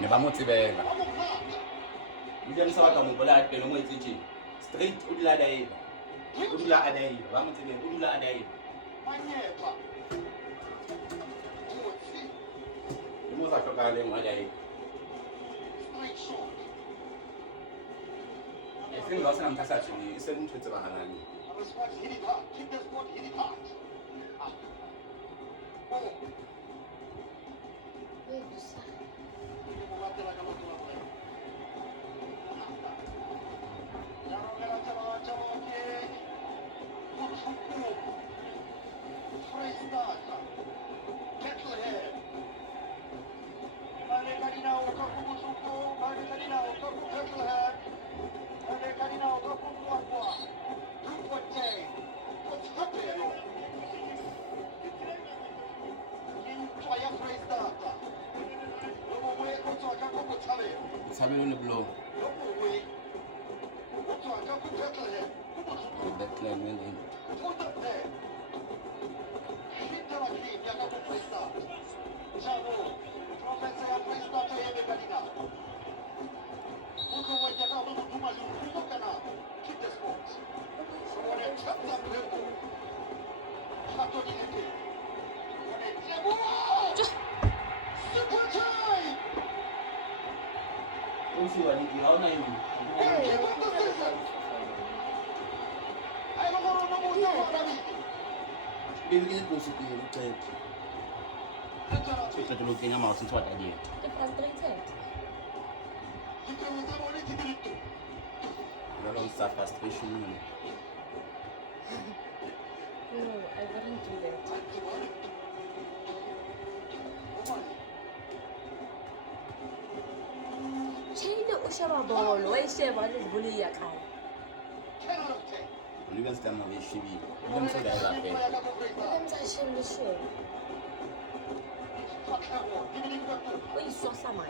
Ne ba motsebela. William sa batla mo bola pele mo etse tjena. Straight o dula dae. O dula a dae. Ba motsebela, o dula a dae. Manyepa. Mo sa hloka le mo a dae. Straight shot. I think ba sana mthasa tjena, e se ntho tse ba halane. Response hit it hard. Keep the spot, hit it hard. Oh. Sabelo ne blow. Backline well in. Ini positif cek. Kita dulu kayaknya mau sesuatu aja. Kalau bisa frustration. No, I wouldn't do that. China ushaba bolo, wayisheba lezibuli yakhaya. William Stammer is shivy. William said that way. William said she was sure. We saw someone.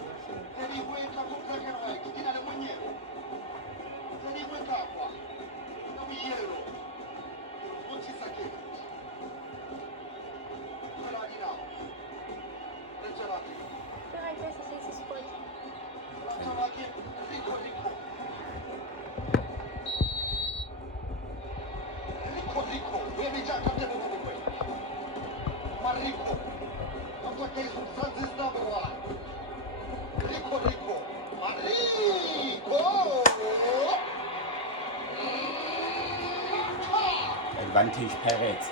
Advantage Pirates.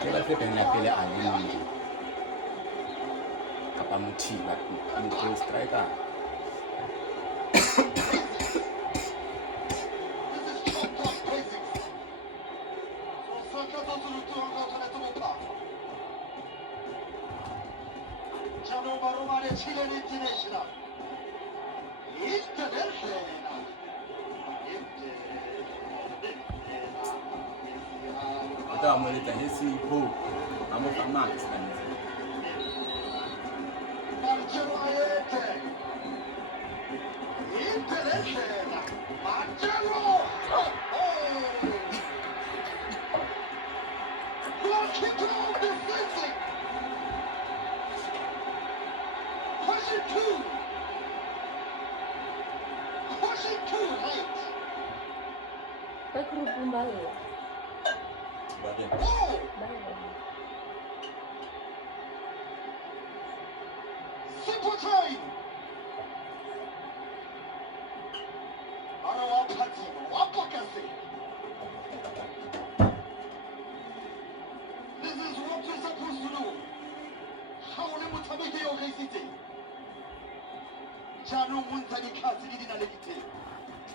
Kela fe pena pele a le kapa mothiba mo striker. Ata amoleta hesi ho amofa max Simple time. This is what we're supposed to do. How we your city. Jano Muntani Casidi in a legit. I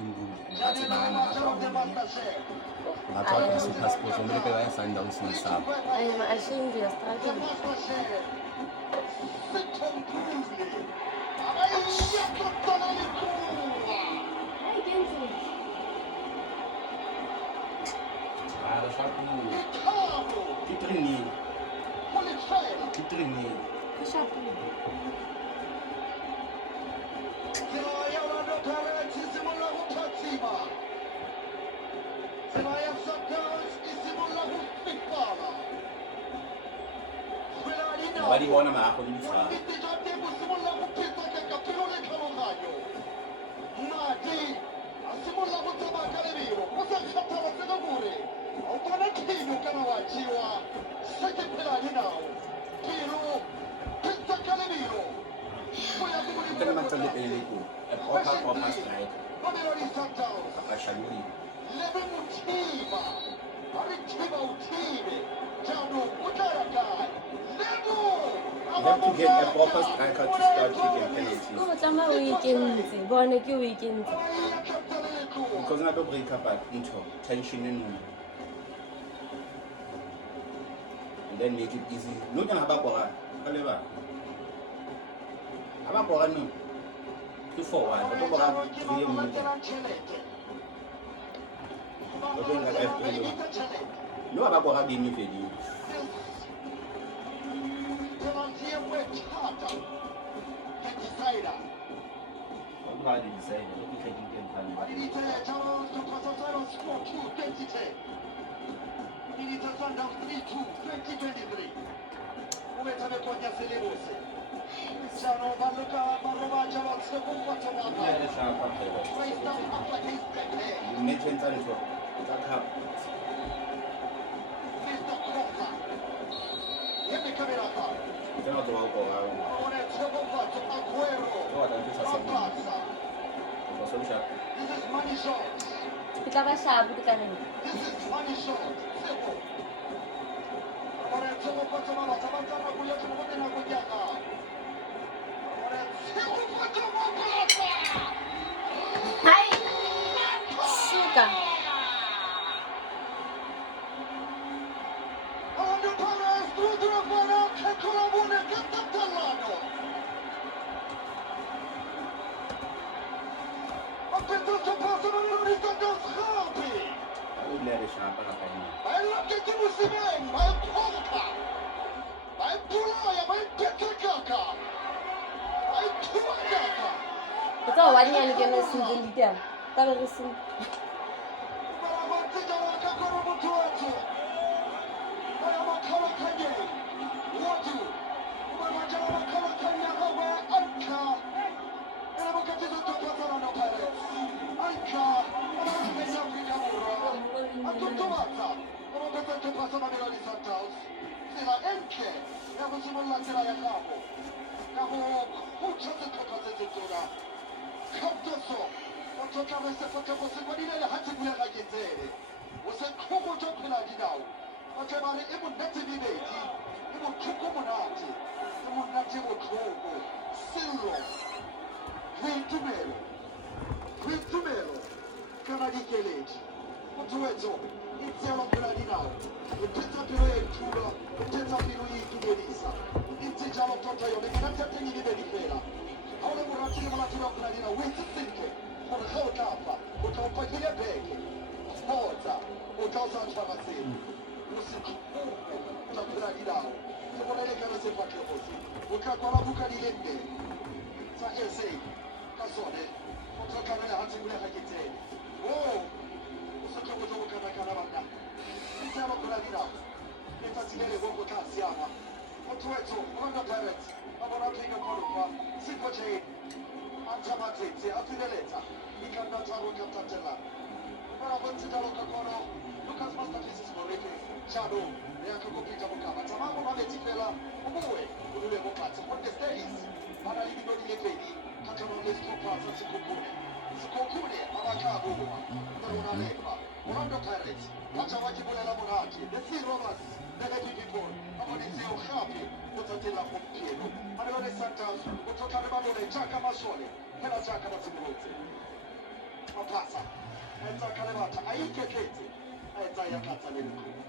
thought the super sports and maybe I signed down some stuff. I am ashamed we are starting. Kitrini. Sharp. Zilaya Orlando Pirates isimula kuphathima. Zilaya Sundowns isimula kupifala. Ba di bona maago le ditshwaro. Isimula kupita ke kapilo le tlhaloganyo. Madi a simolola go tsamaya ka lebelo go sa kgathala se ka gore o bona thino kana wa jewa se ke phela dinao pelo pizza ka lebelo go ya go Ke le matsale pele ko. A proper strike. Mamelodi Sundowns Ba shaluli. lebe mothiba a re thiba o thibe jaanong o tla ya kae lebo You have to get a proper striker to start taking penalties. O tlamaya o ikentse bone ke o ikentse Because not to break up at into tension and then make it easy. Look at Habakora. However, Habakora no. 2-4-1. Habakora 3 minutes. No Habakora being me for you. I'm glad you decided. Look at you can find You mentioned something for that cup. Then I'll go out. This is money shot. Ke tla ba sharp ke tla reng This is money shot. Simple. Ahora el segundo cuarto más avanza la cuya que no tiene la cuya. Ahora el segundo cuarto más. hai suka Orlando Pirates through the final che colabora che tattallano. Ma per tutto passano Mamelodi Sundowns happy. I would let it sharpen up. Bella che ti musibeng, ma è poca. Ma è pulaia, ma è pekaka. Ma è tuaka. o tsa wa nyane ke me sentse le ditaba ta be re seng Orlando Pirates, wacha wajibulela monati, the three robbers, the happy people, amonizio happy, utatila kumpieno. Mamelodi Sundowns, kutoka Mamelodi, Chaka Masole, hela Chaka na Tsimulote. Mapasa, aita kalebata, aike kete, aita yakata leliku.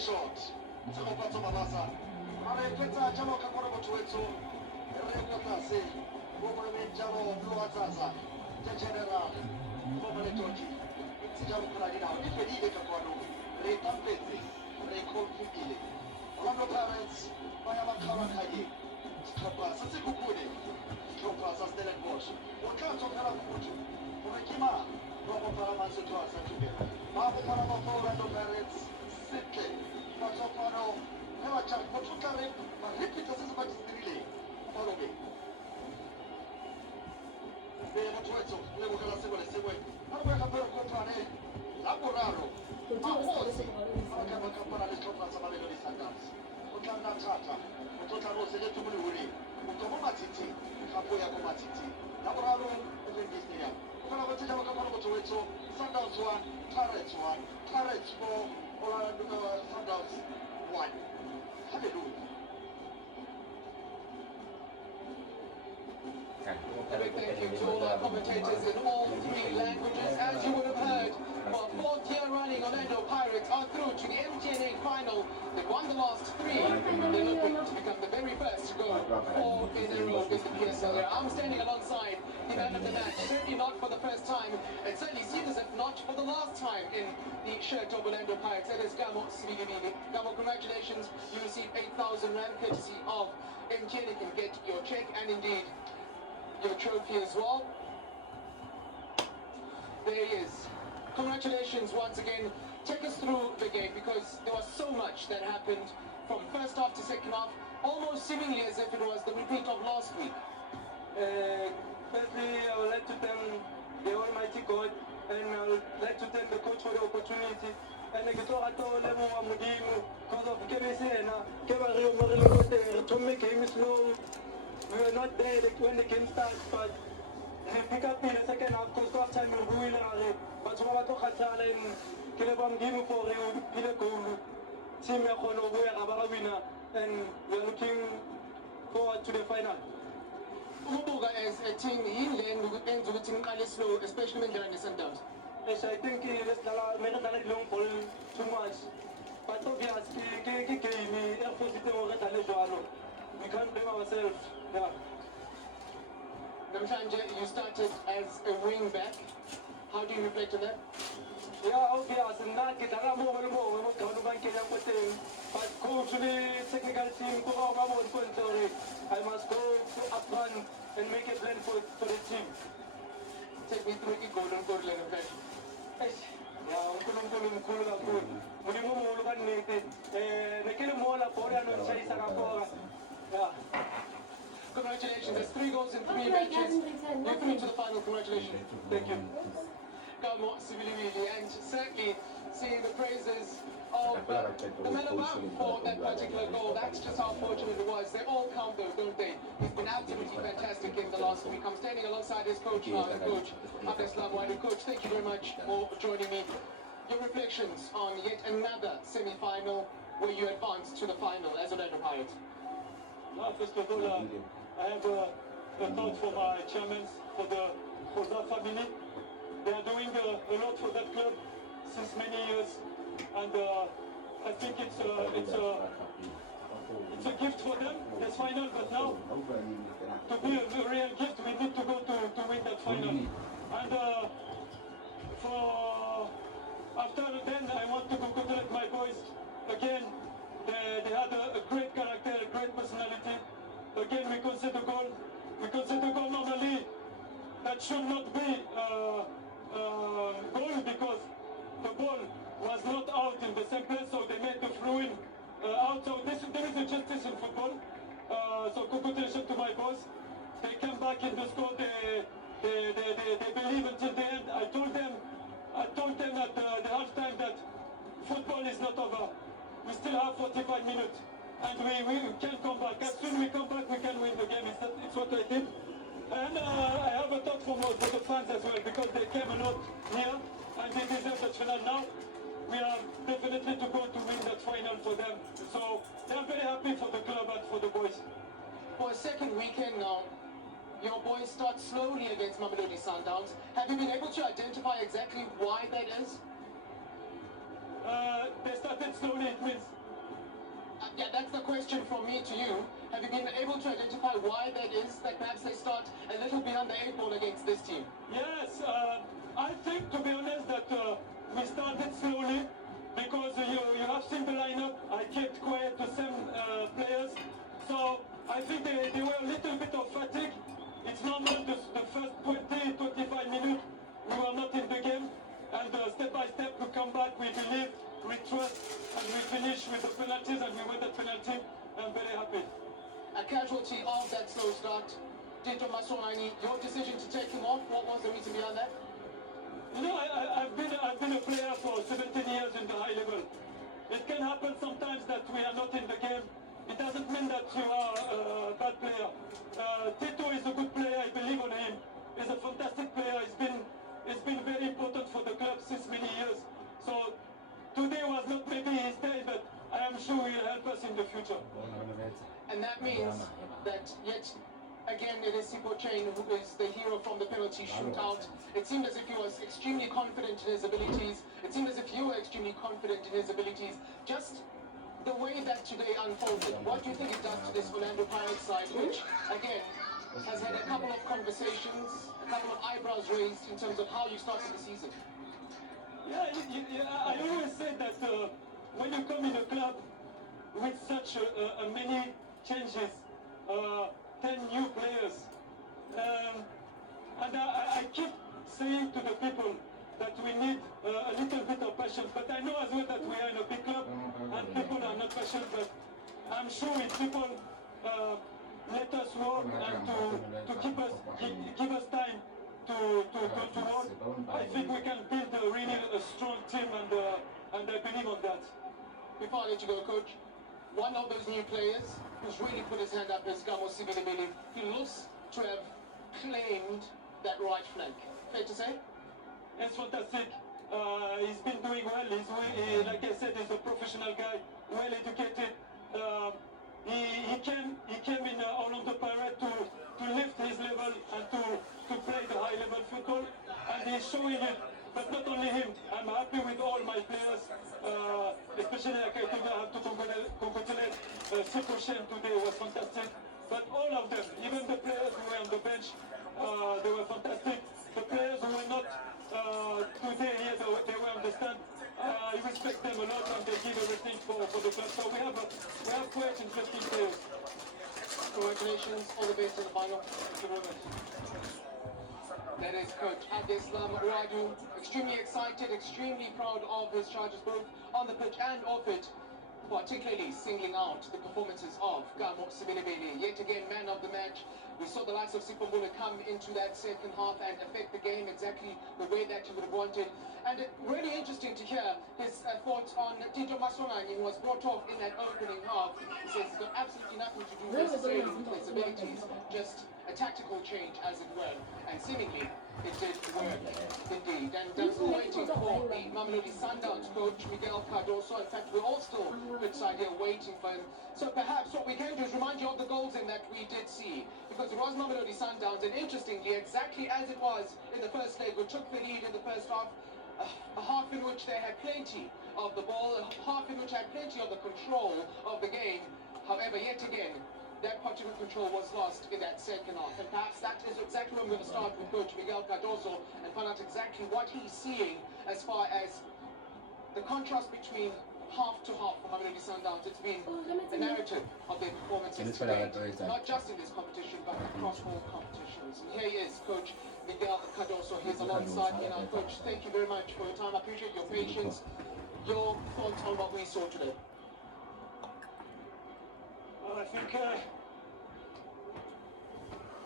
Short. Mtako pato mabasa. Amepeta jalo kakoro mtu wetu. Rekotase, Womenjaro, Luazaza, the General, Momeletoji, Tijamu Kuradina, if you need it upon Rekampezi, Rekolfili, Orlando Pirates, Mayama Karakagi, Skopa, Sasikukuni, Skopa, Sastelet Bosch, Wakato Karakutu, Rekima, Robo Paramansu to us and together. Mabo Paramo, Orlando Pirates, Sitte, Patopano, Nevacha, Potutari, but repeat as much as the relay. Follow me. Vemotuezo, Levo Calasevole, Sewe, Arbeka per Compane, Laboraro, Mamosi, Maracaba Caparale Copas of Mamelodi Sundowns, Utana Tata, Utotaro Seletu Muri, Utomo Matiti, Capoya Comatiti, Laboraro, and Disney. Utanavatia Caparotuezo, Sundowns 1, Pirates 1, Pirates 4, Orlando Sundowns 1. Hallelujah. A big thank you to all our commentators in all three languages. As you would have heard, for a fourth year running, Orlando Pirates are through to the MTN final. They've won the last three. They're looking to become the very first to go 4 in a row against the PSL here. I'm standing alongside the man of the match, certainly not for the first time. It certainly seems as if not for the last time in the shirt of Orlando Pirates. That is Gamo Sibigibili. Gamo, congratulations. You received 8,000 Rand courtesy of MTN. You can get your check and indeed your trophy as well. There he is. Congratulations once again. Take us through the game because there was so much that happened from first half to second half, almost seemingly as if it was the repeat of last week. Firstly, I would like to thank the Almighty God and I would like to thank the coach for the opportunity. And I get to level of Mudimu because of KBC and we were not there when the game starts, but we pick up in the second half because half time we win. But we want to Khatala and Kelebam game for the goal. Team winner and we are looking forward to the final. Ubuga as a team in the end of the team slow, especially when they're in the Sundowns. Yes, I think it's long for too much. But obviously, we can't blame ourselves. Yeah. Namhlanje, you started as a wing back. How do you reflect on that? Yeah, obviously, but culturally, technical team, I must go up front and make a plan for the team. Take me through the golden goal line of that. Congratulations, there's 3 goals in 3 matches. You're through to the final, congratulations. Thank you. Gamo Sibilivili, and certainly seeing the praises of the man above for that particular goal. That's just how fortunate it was. They all count though, don't they? He's been absolutely fantastic in the last week. I'm standing alongside his coach now, the coach, Abdeslam Waidu. Coach, thank you very much for joining me. Your reflections on yet another semi-final where you advanced to the final as Orlando Pirates. First of all, I have a thought for my chairmen, for the family. They are doing a lot for that club since many years, and I think it's a gift for them, this final. But now, to be a real gift, we need to go to win that final. And after then, I want to congratulate my boys again. They had a great character, a great personality. Again, we concede the goal. We concede the goal normally. That should not be goal because the ball was not out in the same place, so they made the throw-in out. So there is a justice in football. So congratulations to my boys. They came back in the score. They believe until the end. I told them at the halftime that football is not over. We still have 45 minutes, and we can come back. As soon as we come back, we can win the game. It's what I did. And I have a thought for the fans as well, because they came a lot here, and they deserve that final now. We are definitely to go to win that final for them. So they are very happy for the club and for the boys. For a second weekend now, your boys start slowly against Mamelodi Sundowns. Have you been able to identify exactly why that is? They started slowly, it means. Yeah, that's the question from me to you. Have you been able to identify why that is, that perhaps they start a little behind the eight ball against this team? Yes, I think, to be honest, that we started slowly because you have seen the lineup. I kept quiet to some players, so I think they were a little bit of fatigue. It's normal, the first 20-25 minutes we were not in the game, and step by step we come back, we believe, we trust, and we finish with the penalties, and we win the penalty. I'm very happy. A casualty of that slow start. Tito Masonani, your decision to take him off, what was the reason behind that? You know, I've been a player for 17 years in the high level. It can happen sometimes that we are not in the game. It doesn't mean that you are a bad player. Tito is a good player, I believe on him. He's a fantastic player. He's been very important for the club since many years. So today was not maybe his day, but I am sure he will help us in the future. And that means that yet again it is Sipo Chain who is the hero from the penalty shootout. It seemed as if he was extremely confident in his abilities. It seemed as if you were extremely confident in his abilities. Just the way that today unfolded, what do you think it does to this Orlando Pirates side, which again has had a couple of conversations, a couple of eyebrows raised in terms of how you started the season? Yeah, I always say that when you come in a club with such many changes, 10 new players, and I keep saying to the people that we need a little bit of passion, but I know as well that we are in a big club and people are not passionate, but I'm sure if people let us work and to give us time to work, I think we can build really a strong team, and I believe on that. Before I let you go, Coach, one of those new players who's really put his hand up is Mamelodi Sundowns. He looks to have claimed that right flank. Fair to say? It's fantastic. He's been doing well. Like I said, he's a professional guy, well educated. He came in Orlando Pirates to lift his level and to play the high level football, and he's showing it. But not only him, I'm happy with all my players, especially like I think I have to congratulate Sipo Chain today, was fantastic. But all of them, even the players who were on the bench, they were fantastic. The players who were not today here, they were on the stand. I respect them a lot, and they give everything for the club. So we have quite interesting players. Congratulations, all the best in the final. Thank you very much. That is Coach Abdeslam Radu, extremely excited, extremely proud of his charges both on the pitch and off it, particularly singling out the performances of Mamelodi Sundowns. Yet again, man of the match. We saw the likes of Sipo Chain come into that second half and affect the game exactly the way that he would have wanted. And really interesting to hear his thoughts on Tito Masonani, who was brought off in that opening half. He says it's got absolutely nothing to do necessarily with his abilities, just a tactical change, as it were. And seemingly, it did work indeed. And still waiting for the Mamelodi Sundowns coach, Miguel Cardoso. In fact, we're all still inside here waiting for him. So perhaps what we can do is remind you of the goals in that we did see. Because it was Mamelodi Sundowns, and interestingly, exactly as it was in the first leg, we took the lead in the first half. A half in which they had plenty of the ball, a half in which had plenty of the control of the game. However, yet again, that particular control was lost in that second half. And perhaps that is exactly where I'm going to start with Coach Miguel Cardoso and find out exactly what he's seeing as far as the contrast between half to half for Mamelodi Sundowns. It's been the narrative of their performances today, not just in this competition, but across all competitions. And here he is, Coach Miguel Cardoso. He's alongside me now. Coach, thank you very much for your time. I appreciate your patience. Your thoughts on what we saw today? Well, I think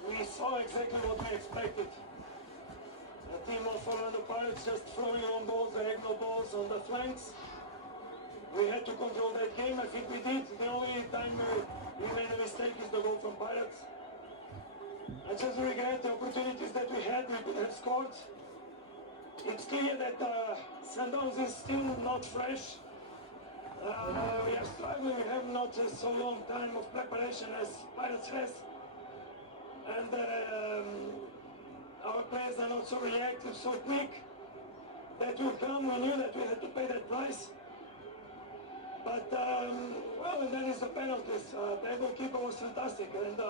we saw exactly what we expected. A team of Orlando Pirates just throwing long balls, diagonal balls on the flanks. We had to control that game. I think we did. The only time we made a mistake is the goal from Pirates. I just regret the opportunities that we had. We could have scored. It's clear that Sundowns is still not fresh. We are struggling. We have not so long time of preparation as Pirates has. And our players are not so reactive, so quick. That will come. We knew that we had to pay that price. But, well, and then is the penalties. The goalkeeper was fantastic. And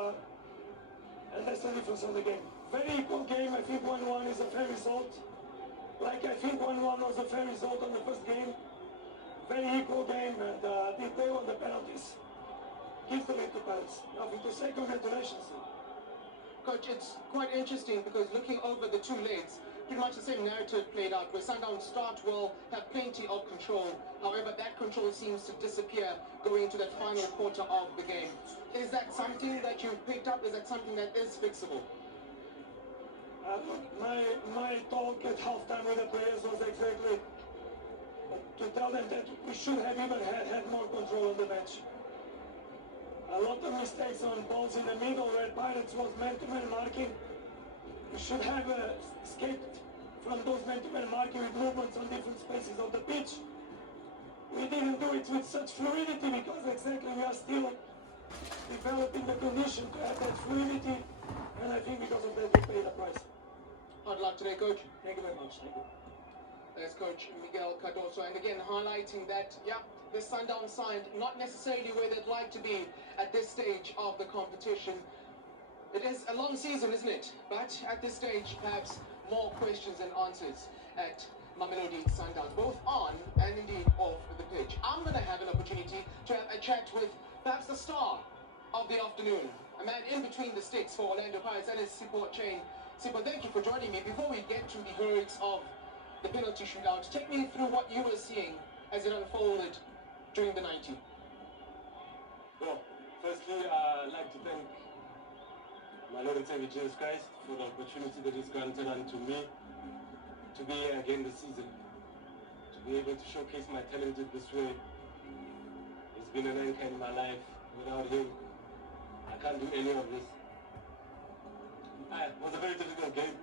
And that's the difference of the game. Very equal game. I think 1-1 is a fair result. Like I think 1-1 was a fair result on the first game. Very equal game, and they won the penalties. Gives the lead to Palace. Nothing to say. Congratulations. Coach, it's quite interesting because looking over the two legs, pretty much the same narrative played out where Sundowns start well, have plenty of control. However, that control seems to disappear going into that final quarter of the game. Is that something that you've picked up? Is that something that is fixable? Look, my talk at halftime with the players was exactly to tell them that we should have even had more control on the bench. A lot of mistakes on balls in the middle where Pirates was man-to-man marking. We should have escaped from those man-to-man marking with movements on different spaces of the pitch. We didn't do it with such fluidity because exactly we are still developing the condition to have that fluidity, and I think because of that we paid the price. Hard luck today, Coach. Thank you very much. Thank you. There's Coach Miguel Cardoso, and again highlighting that, yeah, the Sundowns side not necessarily where they'd like to be at this stage of the competition. It is a long season, isn't it? But at this stage, perhaps more questions than answers at Mamelodi Sundowns, both on and indeed off the pitch. I'm going to have an opportunity to have a chat with perhaps the star of the afternoon, a man in between the sticks for Orlando Pirates, that is Sipho Chain. Sipho, thank you for joining me. Before we get to the herds of the penalty shootout, take me through what you were seeing as it unfolded during the 90. Well, firstly, I'd like to thank my Lord and Savior Jesus Christ for the opportunity that He's granted unto me to be here again this season, to be able to showcase my talent in this way. He's been an anchor in my life. Without Him, I can't do any of this. It was a very difficult game.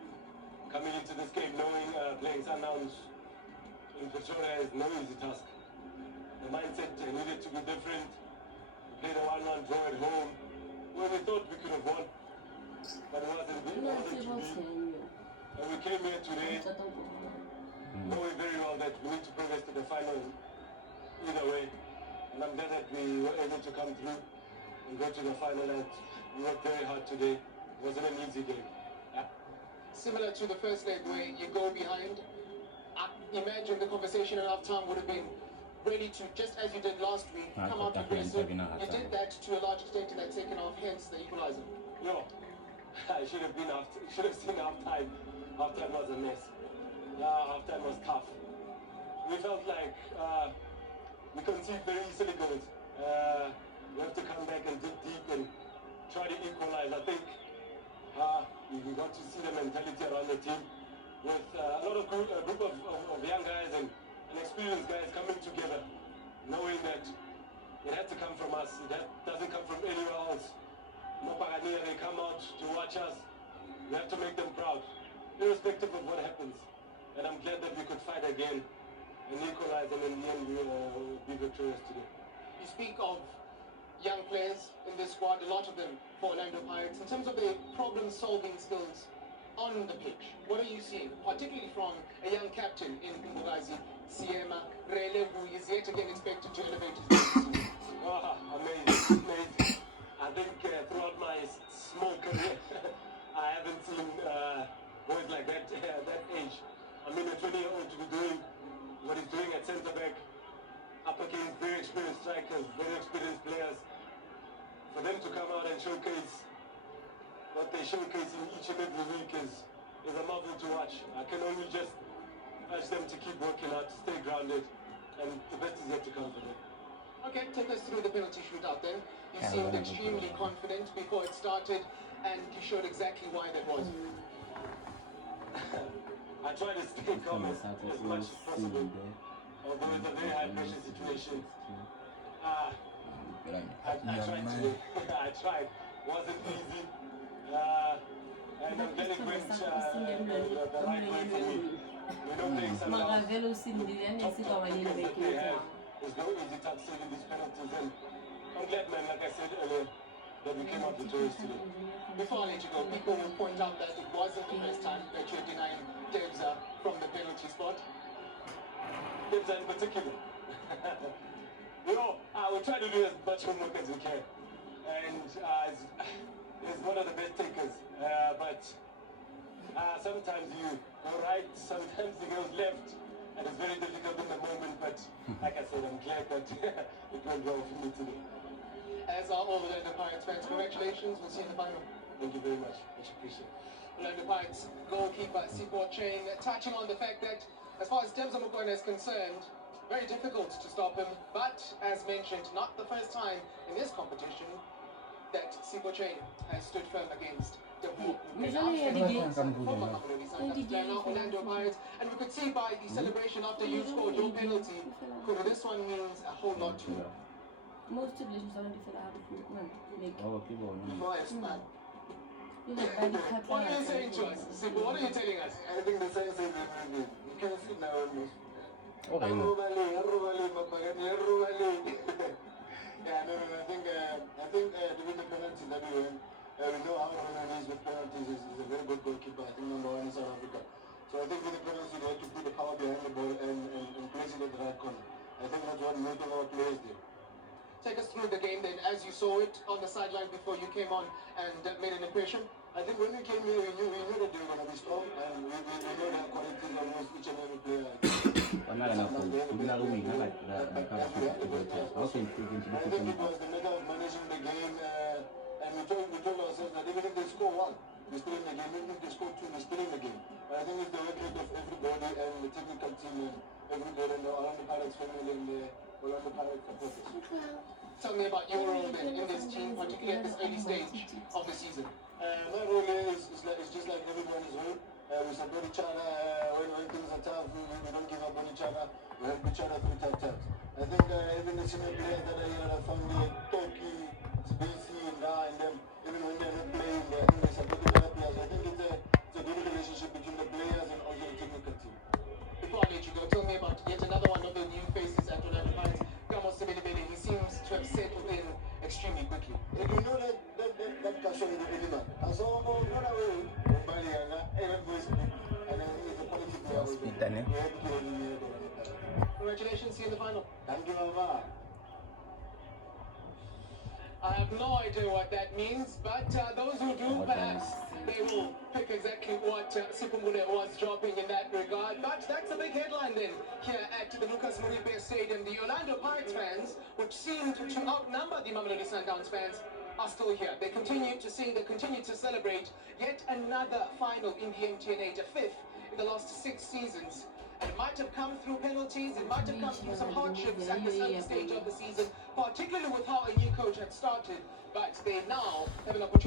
Coming into this game knowing playing Sundowns in Pretoria is no easy task. The mindset needed to be different. We played a 1-1 draw at home where we thought we could have won, but it wasn't to be. And we came here today knowing very well that we need to progress to the final either way. And I'm glad that we were able to come through and go to the final, and we worked very hard today. It wasn't an easy game. Yeah. Similar to the first leg where you go behind, I imagine the conversation at half-time would have been ready to, just as you did last week, come out aggressive. You did that to a large extent in that second half, hence the equalizer. No, I should have seen half-time. Half-time was a mess. Half-time was tough. We felt like we concede very easily goals. We have to come back and dig deep and try to equalize. I think we got to see the mentality around the team with a lot of a group of young guys and experienced guys coming together, knowing that it had to come from us. It doesn't come from anywhere else. Mopagania, they come out to watch us. We have to make them proud, irrespective of what happens. And I'm glad that we could fight again and equalize, and in the end we will be victorious today. You speak of young players in this squad, a lot of them for Orlando Pirates. In terms of their problem-solving skills on the pitch, what are you seeing, particularly from a young captain in Mbugazi, Siema Rele, who is yet again expected to elevate his game? Amazing, amazing. I think throughout my small career, I haven't seen boys like that at that age. I mean, a 20-year-old to be doing what he's doing at centre-back, up against very experienced strikers, very experienced players. For them to come out and showcase what they showcase in each and every week is a marvel to watch. I can only just urge them to keep working hard, to stay grounded, and the best is yet to come for them. Okay, take us through the penalty shootout then. You seemed extremely confident before it started, and you showed exactly why that was. I try to stay calm as much as possible, although it's a very high pressure situation. I tried today. I tried. Wasn't easy. And I'm glad it went the right way for me. We don't take some top figures that they have. There's no easy task saving these penalties, and I'm glad, man, like I said earlier, that we came out victorious today. Before I let you go, people will point out that it wasn't the first time that you're denying Debza from the penalty spot. Debza in particular. You know, I will try to do as much homework as we can. And is one of the best takers. But sometimes you go right, sometimes you go left, and it's very difficult in the moment. But like I said, I'm glad that it went well for me today. As are all Orlando Pirates fans. Congratulations. We'll see you in the final. Thank you very much. Much appreciated. Orlando Pirates goalkeeper Sipho Chain touching on the fact that as far as Temza Mokoena is concerned, very difficult to stop him, but as mentioned, not the first time in this competition that Sipho Chain has stood firm against the Orlando Pirates, and we could see by the celebration after you scored your penalty, this one means a whole lot to you. Most of the are for the What are you saying to us? Sipho, what are you telling us? I think the same thing. You can sit now on me. Okay. Yeah, no, I think to win the penalties that we win, we know how Ronald is with penalties. He's a very good goalkeeper. I think #1 in South Africa. So I think with the penalties, we have to put the power behind the ball and place it at the right corner. I think that's what most of our players did. Take us through the game then, as you saw it on the sideline before you came on and made an impression. I think when we came here, we knew that they were going to be strong, and we know their qualities almost each and every player. I'm not enough to win. I like that. Also improving to I think it was the matter of managing the game, and we told ourselves that even if they score one, we're still in the game. Even if they score two, we're still in the game. But I think it's the work rate of everybody and the technical team and everybody and the Orlando Pirates family and the Orlando Pirates supporters. Tell me about your role then in this team, particularly at this early stage of the season. My role is just like everybody's role. We support each other when things are tough. We don't give up on each other. We help each other through tough times. I think even the senior players that are here are family, Toki, Spacey, and them, even when they're not playing, they support the other players. I think it's a good relationship between the players and also the technical team. Before I let you go, tell me about yet another one of the new faces at Orlando Pirates, Gamos Sebelebele. He seems to have settled in extremely quickly. If you know that person in the minimum, I saw him run away from Balianga, and I think it's a quality player. Congratulations, see you in the final. Thank you, Mama. I have no idea what that means, but those who do, perhaps they will pick exactly what Sipho Mune was dropping in that regard. But that's a big headline then here at the Lucas Moripe Stadium. The Orlando Pirates fans, which seemed to outnumber the Mamelodi Sundowns fans, are still here. They continue to sing, they continue to celebrate yet another final in the MTN, a fifth in the last 6 seasons. And it might have come through penalties, it might have come through some hardships at this early stage of the season, particularly with how a new coach had started, but they now have an opportunity.